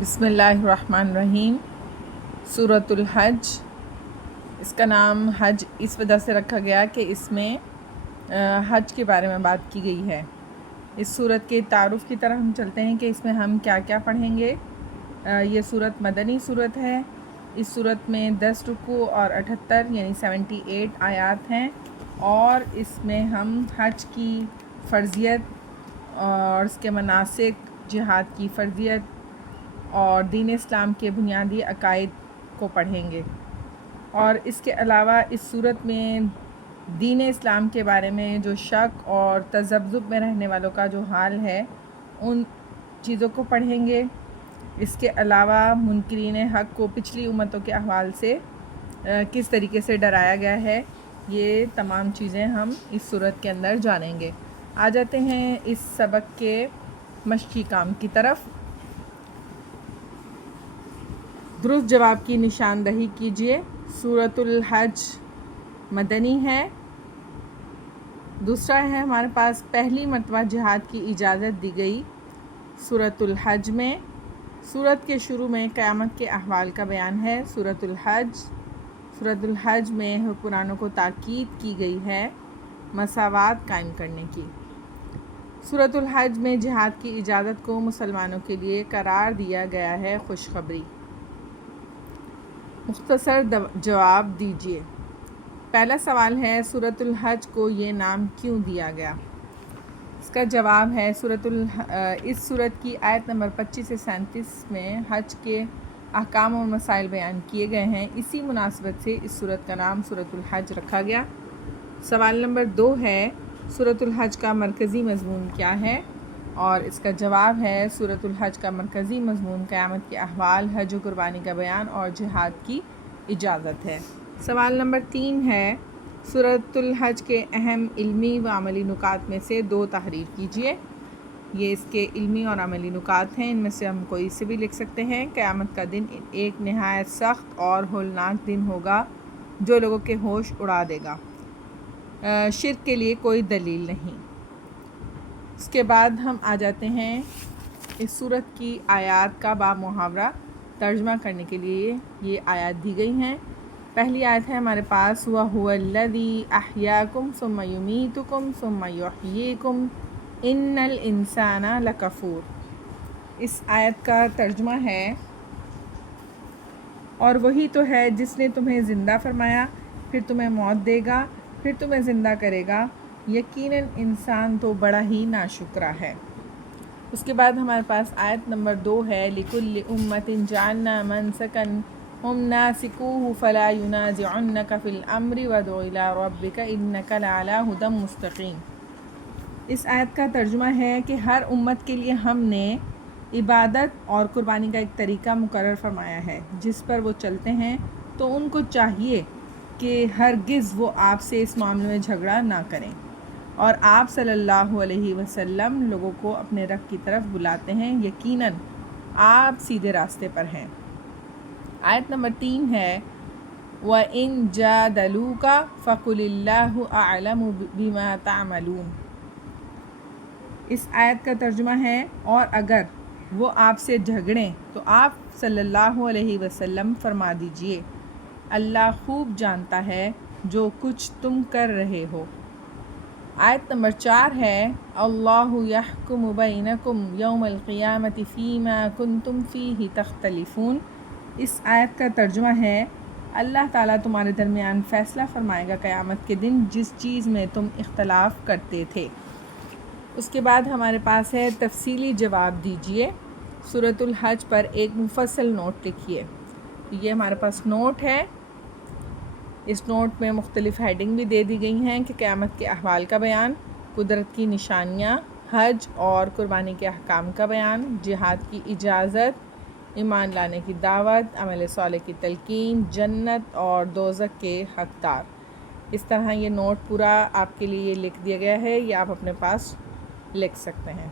بسم اللہ الرحمن الرحیم۔ سورۃ الحج، اس کا نام حج اس وجہ سے رکھا گیا کہ اس میں حج کے بارے میں بات کی گئی ہے۔ اس سورت کے تعارف کی طرح ہم چلتے ہیں کہ اس میں ہم کیا کیا پڑھیں گے۔ یہ سورت مدنی سورت ہے۔ اس سورت میں 10 رکوع اور 78 یعنی 78 آیات ہیں، اور اس میں ہم حج کی فرضیت اور اس کے مناسک، جہاد کی فرضیت اور دین اسلام کے بنیادی عقائد کو پڑھیں گے۔ اور اس کے علاوہ اس صورت میں دین اسلام کے بارے میں جو شک اور تذبذب میں رہنے والوں کا جو حال ہے، ان چیزوں کو پڑھیں گے۔ اس کے علاوہ منکرین حق کو پچھلی امتوں کے احوال سے کس طریقے سے ڈرایا گیا ہے، یہ تمام چیزیں ہم اس صورت کے اندر جانیں گے۔ آ جاتے ہیں اس سبق کے مشقی کام کی طرف۔ درست جواب کی نشاندہی کیجیے۔ سورۃ الحج مدنی ہے۔ دوسرا ہے ہمارے پاس پہلی مرتبہ جہاد کی اجازت دی گئی سورۃ الحج میں۔ سورت کے شروع میں قیامت کے احوال کا بیان ہے۔ سورۃ الحج میں حکمرانوں کو تاکید کی گئی ہے مساوات قائم کرنے کی۔ سورۃ الحج میں جہاد کی اجازت کو مسلمانوں کے لیے قرار دیا گیا ہے خوشخبری۔ مختصر جواب دیجیے۔ پہلا سوال ہے، سورۃ الحج کو یہ نام کیوں دیا گیا؟ اس کا جواب ہے، اس سورت کی آیت نمبر 25 سے 37 میں حج کے احکام اور مسائل بیان کیے گئے ہیں۔ اسی مناسبت سے اس سورت کا نام سورۃ الحج رکھا گیا۔ سوال نمبر 2 ہے، سورۃ الحج کا مرکزی مضمون کیا ہے؟ اور اس کا جواب ہے، سورۃ الحج کا مرکزی مضمون قیامت کے احوال، حج و قربانی کا بیان اور جہاد کی اجازت ہے۔ سوال نمبر 3 ہے، سورۃ الحج کے اہم علمی و عملی نکات میں سے 2 تحریر کیجیے۔ یہ اس کے علمی اور عملی نکات ہیں، ان میں سے ہم کوئی سے بھی لکھ سکتے ہیں۔ قیامت کا دن ایک نہایت سخت اور ہولناک دن ہوگا جو لوگوں کے ہوش اڑا دے گا۔ شرک کے لیے کوئی دلیل نہیں۔ اس کے بعد ہم آ جاتے ہیں اس سورت کی آیات کا با محاورہ ترجمہ کرنے کے لیے۔ یہ آیات دی گئی ہیں۔ پہلی آیت ہے ہمارے پاس، وَهُوَ الَّذِي أَحْيَاكُمْ ثُمَّ يُمِيتُكُمْ ثُمَّ يُحْيِيكُمْ إِنَّ الْإِنسَانَ لَكَفُورٌ۔ اس آیت کا ترجمہ ہے، اور وہی تو ہے جس نے تمہیں زندہ فرمایا، پھر تمہیں موت دے گا، پھر تمہیں زندہ کرے گا، یقیناً انسان تو بڑا ہی ناشکرا ہے۔ اس کے بعد ہمارے پاس آیت نمبر 2 ہے، لِكُلِّ أُمَّةٍ جَعَلْنَا مَنسَكًا هُمْ نَاسِكُوهُ فَلَا يُنَازِعُنَّكَ فِي الْأَمْرِ وَادْعُ إِلَىٰ رَبِّكَ إِنَّكَ لَعَلَىٰ هُدًى مُسْتَقِيمٍ۔ اس آیت کا ترجمہ ہے کہ ہر امت کے لیے ہم نے عبادت اور قربانی کا ایک طریقہ مقرر فرمایا ہے جس پر وہ چلتے ہیں، تو ان کو چاہیے کہ ہرگز وہ آپ سے اس معاملے میں جھگڑا نہ کریں، اور آپ صلی اللہ علیہ وسلم لوگوں کو اپنے رب کی طرف بلاتے ہیں، یقیناً آپ سیدھے راستے پر ہیں۔ آیت نمبر 3 ہے، وَإِن جَادَلُوكَ فَقُلِ اللَّهُ أَعْلَمُ بِمَا تَعْمَلُونَ۔ اس آیت کا ترجمہ ہے، اور اگر وہ آپ سے جھگڑیں تو آپ صلی اللہ علیہ وسلم فرما دیجئے، اللہ خوب جانتا ہے جو کچھ تم کر رہے ہو۔ آیت نمبر 4 ہے، اللہ یحکم بینکم یوم القیامۃ فیما کنتم فیہ تختلفون۔ اس آیت کا ترجمہ ہے، اللہ تعالیٰ تمہارے درمیان فیصلہ فرمائے گا قیامت کے دن جس چیز میں تم اختلاف کرتے تھے۔ اس کے بعد ہمارے پاس ہے، تفصیلی جواب دیجئے۔ سورۃ الحج پر ایک مفصل نوٹ لکھیے۔ یہ ہمارے پاس نوٹ ہے۔ اس نوٹ میں مختلف ہیڈنگ بھی دے دی گئی ہیں کہ قیامت کے احوال کا بیان، قدرت کی نشانیاں، حج اور قربانی کے احکام کا بیان، جہاد کی اجازت، ایمان لانے کی دعوت، عمل صالح کی تلقین، جنت اور دوزخ کے حقدار۔ اس طرح یہ نوٹ پورا آپ کے لیے لکھ دیا گیا ہے، یہ آپ اپنے پاس لکھ سکتے ہیں۔